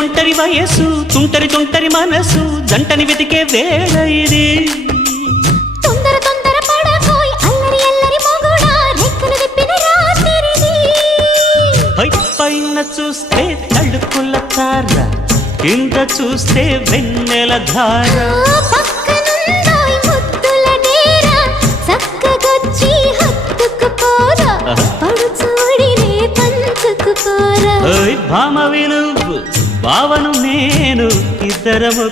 ఒంటరి వయసు తుంటరి తుంటరి మనసు జంటని వెతికే వేళ ఇది తొందర తొందర పడకోయ్ అల్లరి అల్లరి మొగుడా రెక్కలు విప్పిన రాత్రిది పైన చూస్తే తడుకుల తార కింద చూస్తే వెన్నెల ధార పక్కనుందోయ్ ముద్దుల డేరా చక్కగొచ్చి హత్తుకుపోరా పడుచూడినే పంచుకుపోరా భామవి నువ్వు భావను నేను ఇద్దరము